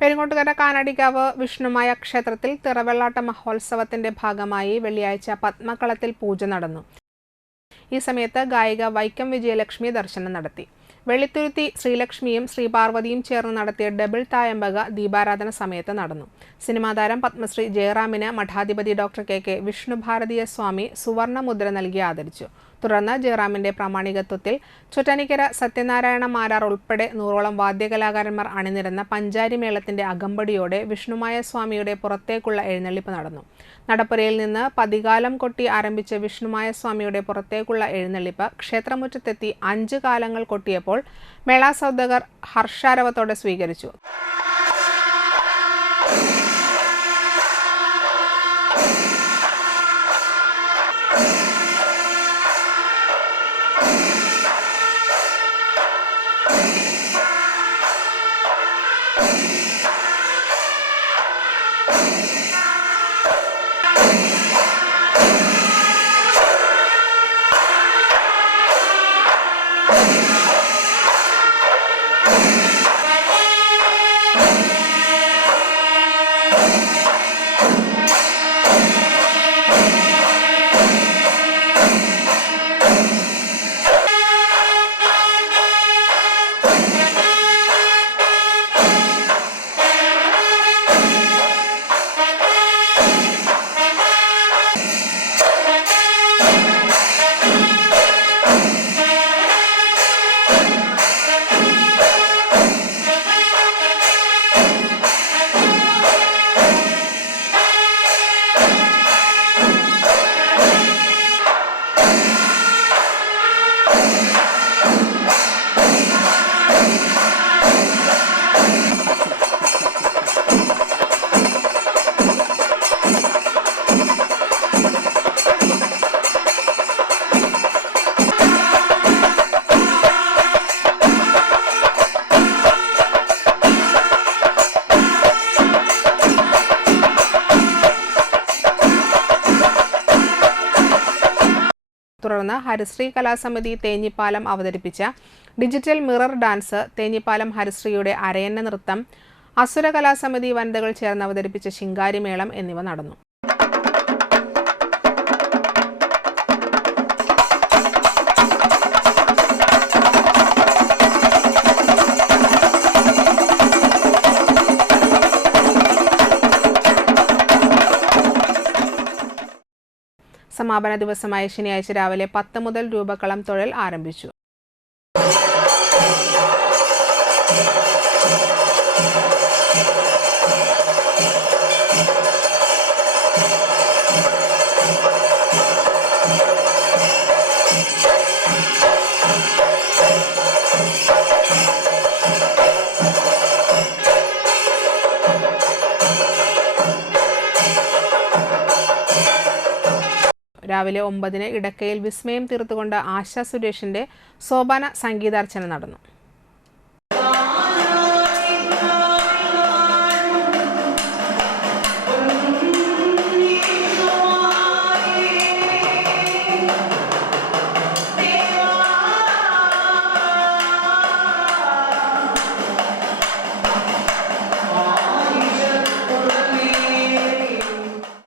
പെരിങ്ങോട്ടുകര കാനടിക്കാവ് വിഷ്ണുമായ ക്ഷേത്രത്തിൽ തിറവെള്ളാട്ട മഹോത്സവത്തിന്റെ ഭാഗമായി വെള്ളിയാഴ്ച പത്മക്കളത്തിൽ പൂജ നടന്നു. ഈ സമയത്ത് ഗായിക വൈക്കം വിജയലക്ഷ്മി ദർശനം നടത്തി. വെള്ളിത്തുരുത്തി ശ്രീലക്ഷ്മിയും ശ്രീപാർവതിയും ചേർന്ന് നടത്തിയ ഡബിൾ തായമ്പക ദീപാരാധന സമയത്ത് നടന്നു. സിനിമാ താരം പത്മശ്രീ ജയറാമിന് മഠാധിപതി doctor K K Vishnubharatheeya Swami സുവർണ മുദ്ര നൽകി ആദരിച്ചു. തുടർന്ന് ജയറാമിന്റെ പ്രാമാണികത്വത്തിൽ ചുറ്റനിക്കര സത്യനാരായണ മാരാർ ഉൾപ്പെടെ നൂറോളം വാദ്യകലാകാരന്മാർ അണിനിരന്ന പഞ്ചാരി മേളത്തിന്റെ അകമ്പടിയോടെ വിഷ്ണുമായ സ്വാമിയുടെ പുറത്തേക്കുള്ള എഴുന്നള്ളിപ്പ് നടന്നു. നടപ്പുരയിൽ നിന്ന് പതികാലം കൊട്ടി ആരംഭിച്ച വിഷ്ണുമായ സ്വാമിയുടെ പുറത്തേക്കുള്ള എഴുന്നള്ളിപ്പ് ക്ഷേത്രമുറ്റത്തെത്തി അഞ്ച് കാലങ്ങൾ കൊട്ടിയപ്പോൾ മേളാസൗദകർ ഹർഷാരവത്തോടെ സ്വീകരിച്ചു. തുടർന്ന് ഹരിശ്രീ കലാസമിതി തേഞ്ഞിപ്പാലം അവതരിപ്പിച്ച ഡിജിറ്റൽ മിറർ ഡാൻസ് തേഞ്ഞിപ്പാലം ഹരിശ്രീയുടെ അരയന്ന നൃത്തം അസുര കലാസമിതി വനിതകൾ ചേർന്ന് അവതരിപ്പിച്ച ശിങ്കാരിമേളം എന്നിവ നടന്നു. സമാപന ദിവസമായ ശനിയാഴ്ച രാവിലെ പത്ത് മുതൽ രൂപക്കളം തൊഴിൽ ആരംഭിച്ചു. രാവിലെ ഒമ്പതിന് ഇടക്കയിൽ വിസ്മയം തീർത്തുകൊണ്ട് ആശാ സുരേഷിന്റെ സോപാന സംഗീതാർച്ചന നടന്നു